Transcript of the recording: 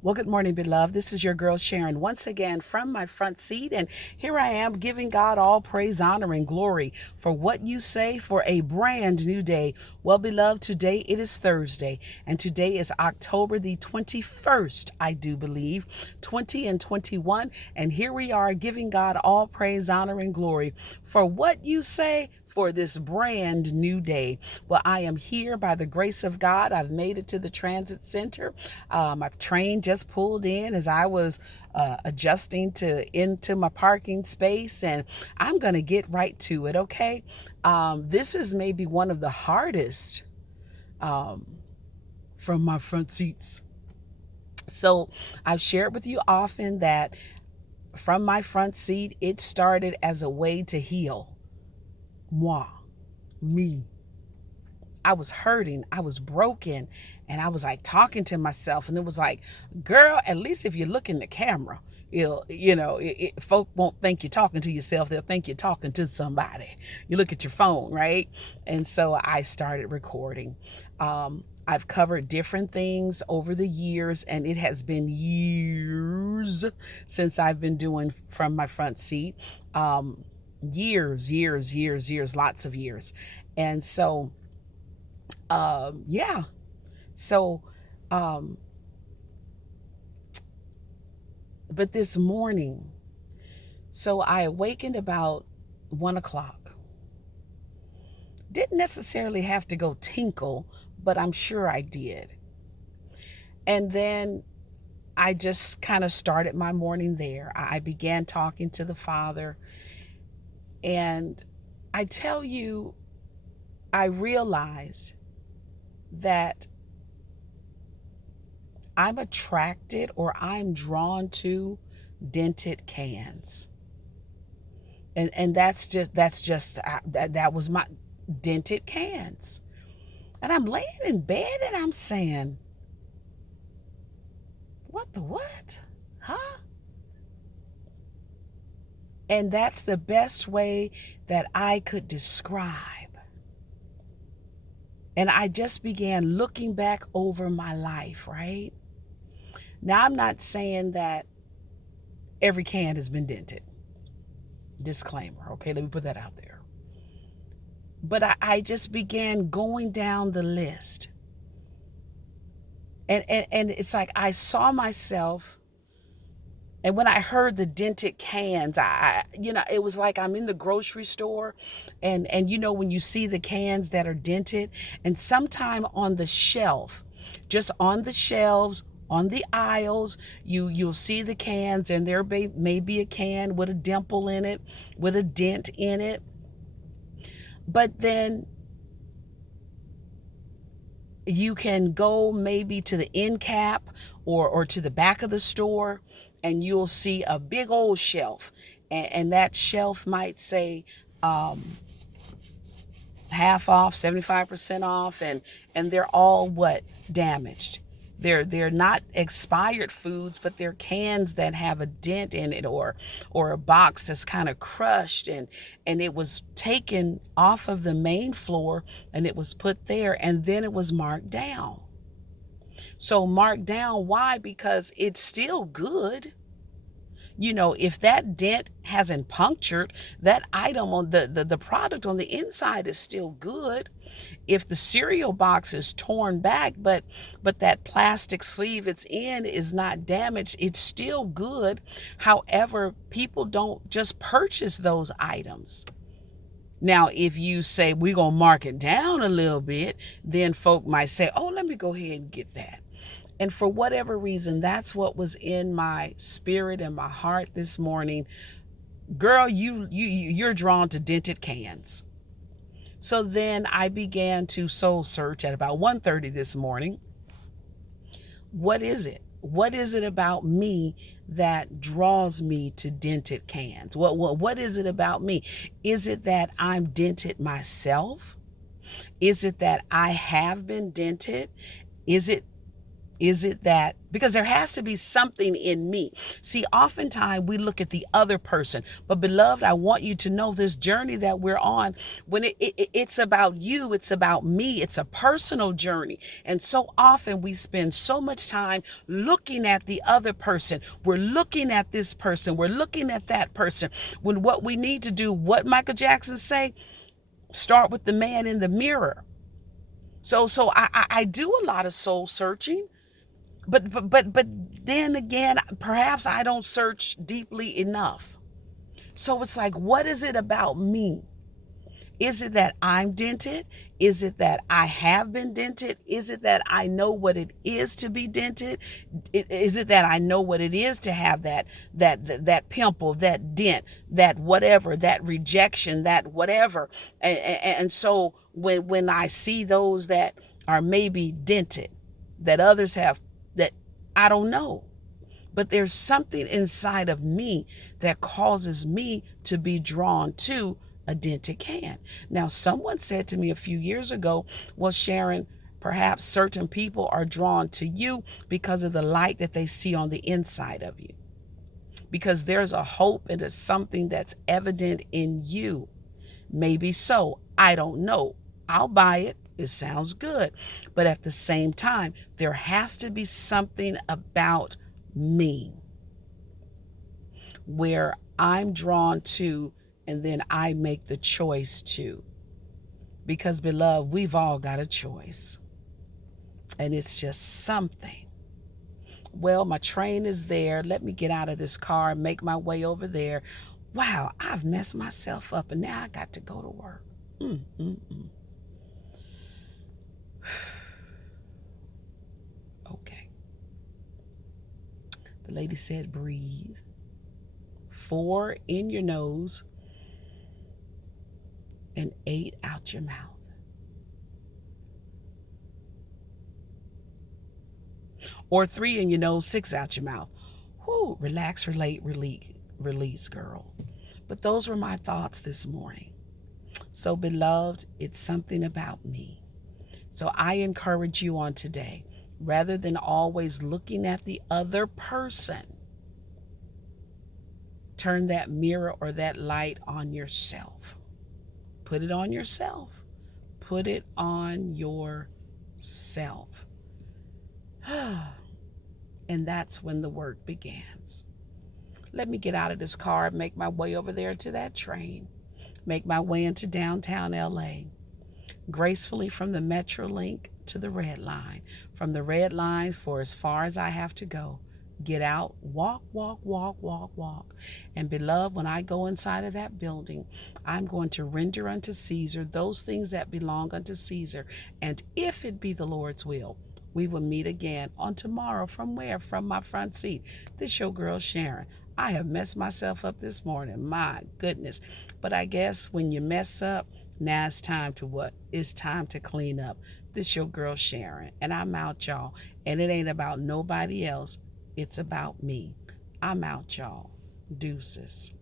Well, good morning, beloved. This is your girl Sharon once again from my front seat, and here I am giving God all praise, honor, and glory for what you say for a brand new day. Well, beloved, today it is Thursday, and today is October the 21st, I do believe, 20 and 21, and here we are giving God all praise, honor, and glory for what you say for this brand new day. Well, I am here by the grace of God. I've made it to the transit center. My train just pulled in as I was adjusting to into my parking space, and I'm gonna get right to it. Okay, this is maybe one of the hardest from my front seats. So I've shared with you often that from my front seat, it started as a way to heal moi, me. I was hurting, I was broken, and I was like talking to myself, and it was like, girl, at least if you look in the camera, folk won't think you're talking to yourself. They'll think you're talking to somebody. You look at your phone, right? And so I started recording. I've covered different things over the years, and it has been years since I've been doing from my front seat. Years, lots of years. And so yeah. So, um, but this morning, so I awakened about 1 o'clock. Didn't necessarily have to go tinkle, but I'm sure I did. And then I just kind of started my morning there. I began talking to the Father. And I tell you, I realized that I'm attracted or I'm drawn to dented cans. And that was my dented cans. And I'm laying in bed and I'm saying, what the what? Huh? And that's the best way that I could describe. And I just began looking back over my life, right? Now, I'm not saying that every can has been dented. Disclaimer, okay? Let me put that out there. But I just began going down the list. And it's like I saw myself, and when I heard the dented cans, it was like I'm in the grocery store, and when you see the cans that are dented, and sometime on the shelf, just on the shelves, on the aisles, you'll see the cans, and there may be a can with a dimple in it, with a dent in it. But then you can go maybe to the end cap or to the back of the store, and you'll see a big old shelf. And that shelf might say half off, 75% off, and they're all what? Damaged. They're not expired foods, but they're cans that have a dent in it, or a box that's kind of crushed, and it was taken off of the main floor and it was put there, and then it was marked down. So marked down, why? Because it's still good. If that dent hasn't punctured, that item on the product on the inside is still good. If the cereal box is torn back, but that plastic sleeve it's in is not damaged, it's still good. However, people don't just purchase those items. Now, if you say we're going to mark it down a little bit, then folk might say, oh, let me go ahead and get that. And for whatever reason, that's what was in my spirit and my heart this morning. Girl, you're drawn to dented cans. So then I began to soul search at about 1:30 this morning. What is it? What is it about me that draws me to dented cans? What is it about me? Is it that I'm dented myself? Is it that I have been dented? Is it Is it that, because there has to be something in me. See, oftentimes we look at the other person, but beloved, I want you to know this journey that we're on, when it's about you, it's about me, it's a personal journey. And so often we spend so much time looking at the other person. We're looking at this person, we're looking at that person, when what we need to do, what Michael Jackson say, start with the man in the mirror. So I do a lot of soul searching. But then again, perhaps I don't search deeply enough. So it's like, what is it about me? Is it that I'm dented? Is it that I have been dented? Is it that I know what it is to be dented? Is it that I know what it is to have that pimple, that dent, that whatever, that rejection, that whatever? And so when I see those that are maybe dented, that others have, that I don't know. But there's something inside of me that causes me to be drawn to a dented can. Now, someone said to me a few years ago, well, Sharon, perhaps certain people are drawn to you because of the light that they see on the inside of you. Because there's a hope and there's something that's evident in you. Maybe so. I don't know. I'll buy it. It sounds good. But at the same time, there has to be something about me where I'm drawn to, and then I make the choice to. Because, beloved, we've all got a choice. And it's just something. Well, my train is there. Let me get out of this car and make my way over there. Wow, I've messed myself up, and now I got to go to work. Okay. The lady said, breathe. 4 in your nose and 8 out your mouth. Or 3 in your nose, 6 out your mouth. Whoo, relax, relate, release, girl. But those were my thoughts this morning. So, beloved, it's something about me. So I encourage you on today, rather than always looking at the other person, turn that mirror or that light on yourself. Put it on yourself. Put it on yourself. And that's when the work begins. Let me get out of this car and make my way over there to that train. Make my way into downtown LA. Gracefully from the Metrolink to the red line. From the red line for as far as I have to go. Get out, walk, walk, walk, walk, walk. And beloved, when I go inside of that building, I'm going to render unto Caesar those things that belong unto Caesar. And if it be the Lord's will, we will meet again on tomorrow. From where? From my front seat. This your girl Sharon. I have messed myself up this morning. My goodness. But I guess when you mess up, now it's time to what? It's time to clean up. This your girl Sharon. And I'm out, y'all. And it ain't about nobody else. It's about me. I'm out, y'all. Deuces.